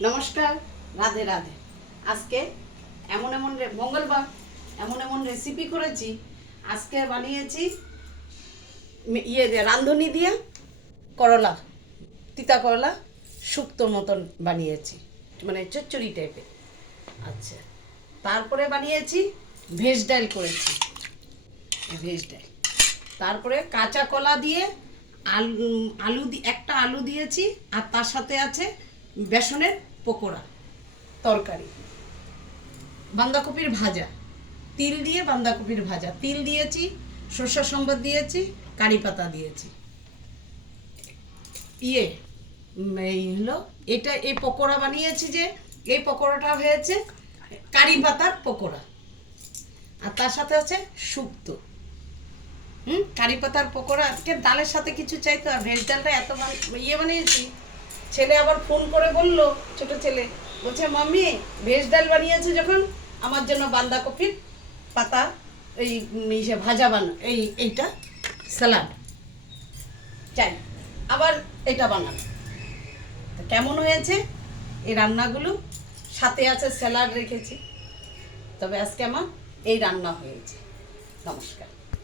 নমস্কার, রাধে রাধে। আজকে এমন এমন মঙ্গলবার এমন এমন রেসিপি করেছি। আজকে বানিয়েছি রাঁধুনি দিয়ে করলা, তিতা করলা শুক্তোর মতন বানিয়েছি, মানে চচ্চড়ি টাইপের। আচ্ছা, তারপরে বানিয়েছি ভেজ ডাল করেছি, ভেজ ডাল। তারপরে কাঁচা কলা দিয়ে আলু আলু একটা আলু দিয়েছি, আর তার সাথে আছে বেসনের পকোড়া, তরকারি, বাঁধাকপির ভাজা, তিল দিয়ে বাঁধাকপির ভাজা, তিল দিয়েছি, সরষা সম্বর দিয়েছি, কারি পাতা দিয়েছি। এই হলো এটা, এই পকোড়া বানিয়েছি, যে এই পকোড়াটা হয়েছে কারি পাতার পকোড়া, আর তার সাথে আছে শুক্তো। কারি পাতার পকোড়া। আজকে ডালের সাথে কিছু চাইতো, আর ভেজ ডালটা এত বানিয়েছি। ছেলে আবার ফোন করে বলল, ছোট ছেলে বলছে, মাম্মি ভেজ ডাল বানিয়েছে যখন, আমার জন্য বাঁধাকপির পাতা এই ভাজা এইটা স্যালাড চাই, আবার এটা বানান। কেমন হয়েছে এই রান্নাগুলো? সাথে আছে স্যালাড রেখেছি। তবে আজকে আমার এই রান্না হয়েছে। নমস্কার।